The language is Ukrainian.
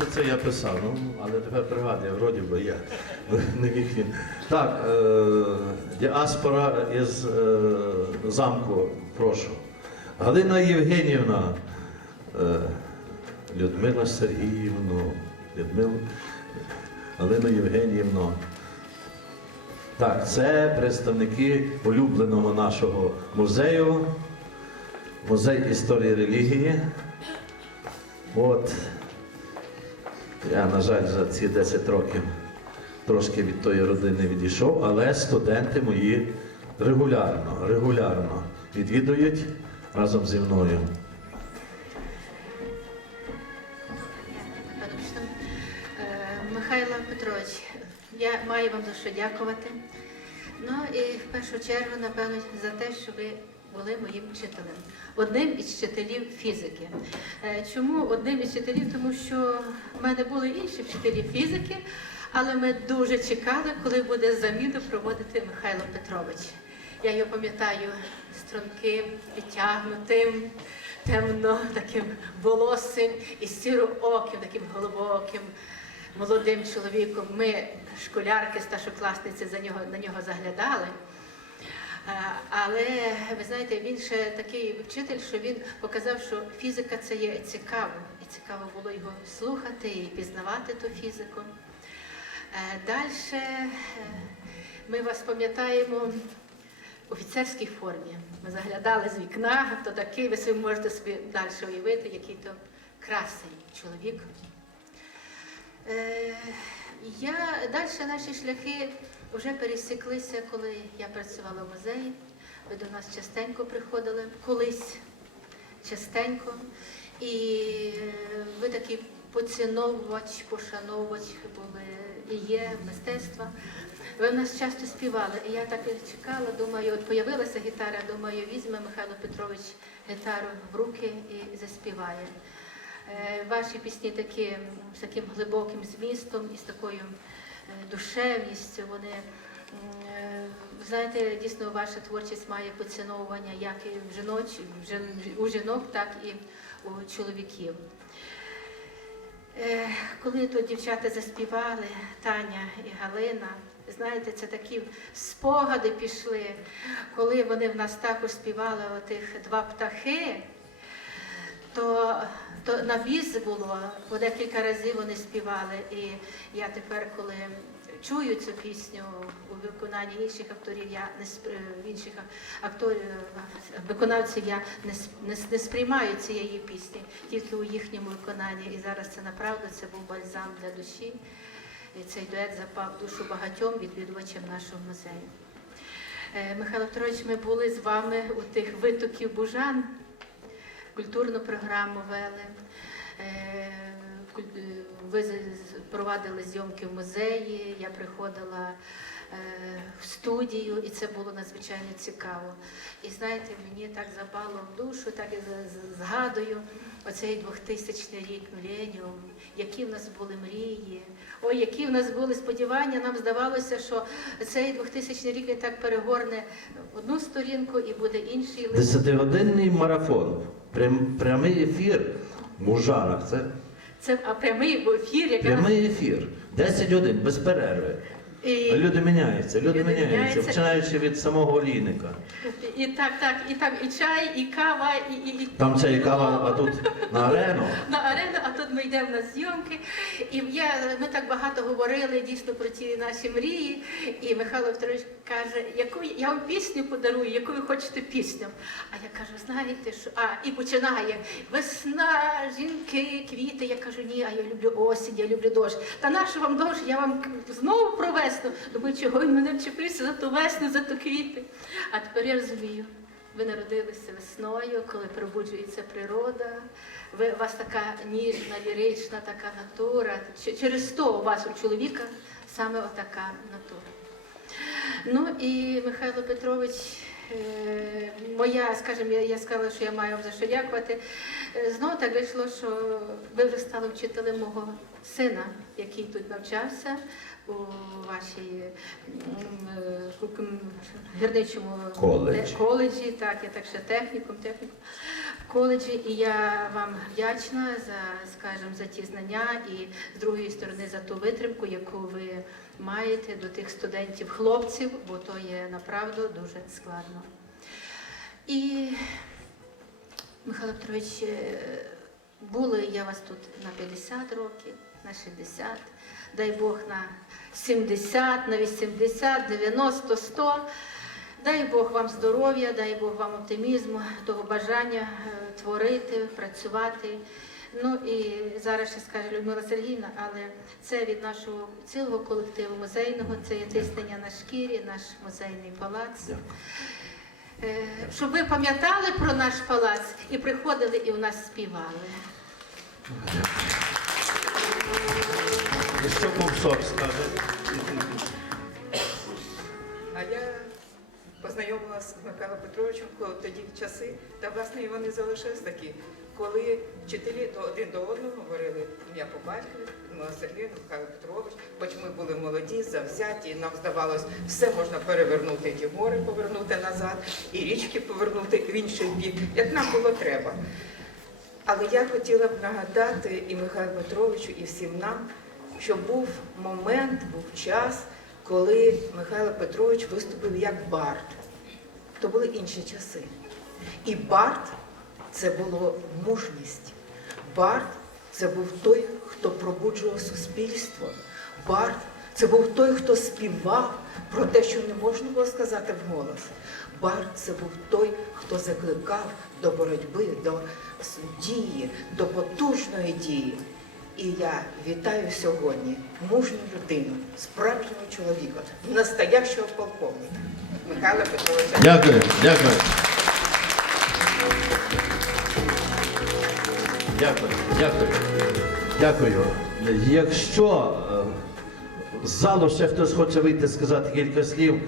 все це я писав, ну, але тепер пригадую, вроді би я не міг він. Так, е, діаспора із е, замку, прошу. Галина Євгенівна, е, Людмила Сергіївну, Людмила, Галина Євгенівна. Так, це представники улюбленого нашого музею, музей історії релігії. От. Я, на жаль, за ці 10 років трошки від тої родини відійшов, але студенти мої регулярно, регулярно відвідують разом зі мною. Е, Михайло Петрович, я маю вам за що дякувати. Ну і в першу чергу, напевно, за те, що ви були моїм вчителем, одним із вчителів фізики. Е, Чому одним із вчителів? Тому що в мене були інші вчителі фізики, але ми дуже чекали, коли буде заміну проводити Михайло Петрович. Я його пам'ятаю струнким, підтягнутим, темно таким волоссим і сірооким, таким глибоким, молодим чоловіком. Ми, школярки, старшокласниці, за нього, на нього заглядали. Е, Але ви знаєте, він ще такий вчитель, що він показав, що фізика це є цікаво, і цікаво було його слухати і пізнавати ту фізику. Далі ми вас пам'ятаємо в офіцерській формі. Ми заглядали з вікна, то такий, ви собі можете собі далі уявити, який то красий чоловік. Е, Я далі наші шляхи вже пересіклися, коли я працювала в музеї. Ви до нас частенько приходили колись, частенько. І е, ви такий поціновувач, пошановувач були і є мистецтва. Ви в нас часто співали, і я так і чекала, думаю, от появилася гітара, думаю, візьме Михайло Петрович гітару в руки і заспіває. Е, Ваші пісні такі з таким глибоким змістом і з такою душевністю. Вони е, знаєте, дійсно ваша творчість має поціновування як і в жіноч, в жін- у жінок, так і у чоловіків. Е, Коли тут дівчата заспівали, Таня і Галина, знаєте, це такі спогади пішли, коли вони в нас також співали отих два птахи, то, то на віз було, по декілька разів вони співали. І я тепер, коли чую цю пісню у виконанні інших авторів, я не сп- е, інших акторів, виконавців я не, не, не сприймаю цієї пісні, тільки у їхньому виконанні. І зараз це направду це був бальзам для душі. І цей дует запав душу багатьом відвідувачам нашого музею. Е, Михайло Петрович, ми були з вами у тих витоків Бужан, культурну програму вели. Е, Ви провадили зйомки в музеї, я приходила в студію, і це було надзвичайно цікаво. І знаєте, мені так запало в душу, так і згадую оцей 2000 рік міленіум, які в нас були мрії, ой, які в нас були сподівання. Нам здавалося, що цей 2000 рік він так перегорне одну сторінку і буде інший. Десятигодинний марафон, прям, прямий ефір в Мужанах. Це Це а прямий ефір, який прямий ефір. 10 годин без перерви. І, Люди міняються, люди, Люди міняються, міняються. починаючи від самого олійника. і так, так, і там і чай, і кава, і, і, і Там це і кава, а тут на арену. на арену, а тут ми йдемо на зйомки. І я, ми так багато говорили дійсно про ті наші мрії. І Михайло Петрович каже, яку я вам пісню подарую, яку ви хочете пісню. А я кажу, знаєте, що а і починає весна, жінки, квіти. Я кажу, ні, а я люблю осінь, я люблю дощ. Та нашу вам дощ, я вам знову про весну. Думаю, чого він мене вчепився за ту весну, за ту квіти. А тепер я розумію. Ви народилися весною, коли пробуджується природа. Ви, у вас така ніжна, лірична така натура. Через то у вас у чоловіка саме отака натура. Ну і Михайло Петрович, моя, скажімо, я, я сказала, що я маю вам за що дякувати. Е, Знову так вийшло, що ви вже стали вчителем мого сина, який тут навчався у вашій м, е, гірничому Коледжі. так, я так ще технікум, технікум коледжі, і я вам вдячна за, скажімо, за ті знання і з другої сторони за ту витримку, яку ви маєте до тих студентів, хлопців, бо то є направду дуже складно. І Михайло Петрович, е, були я вас тут на 50 років, на 60, дай Бог на 70, на 80, 90, 100. Дай Бог вам здоров'я, дай Бог вам оптимізму, того бажання е, творити, працювати. Ну і зараз ще скаже Людмила Сергіївна, але це від нашого цілого колективу музейного, це є тиснення на шкірі, наш музейний палац. Дякую. Е, Щоб ви пам'ятали про наш палац і приходили і у нас співали. І що Комсор скаже? Познайомилася з Михайлом Петровичем тоді в часи, та власне і вони залишились такі, коли вчителі то один до одного говорили ім'я по батькові, Людмила Сергіївна, Михайло Петрович, хоч ми були молоді, завзяті, і нам здавалось, все можна перевернути, ті гори повернути назад, і річки повернути в інший бік, як нам було треба. Але я хотіла б нагадати і Михайлу Петровичу, і всім нам, що був момент, був час, коли Михайло Петрович виступив як бард. То були інші часи. І бард це було мужність. Бард це був той, хто пробуджував суспільство. Бард це був той, хто співав про те, що не можна було сказати вголос. Бард це був той, хто закликав до боротьби, до дії, до потужної дії. І я вітаю сьогодні мужню людину, справжнього чоловіка, настоящого полковника Михайла Петровича. Дякую, дякую. Дякую, дякую. Дякую. Якщо е, залу ще хтось хоче вийти сказати кілька слів,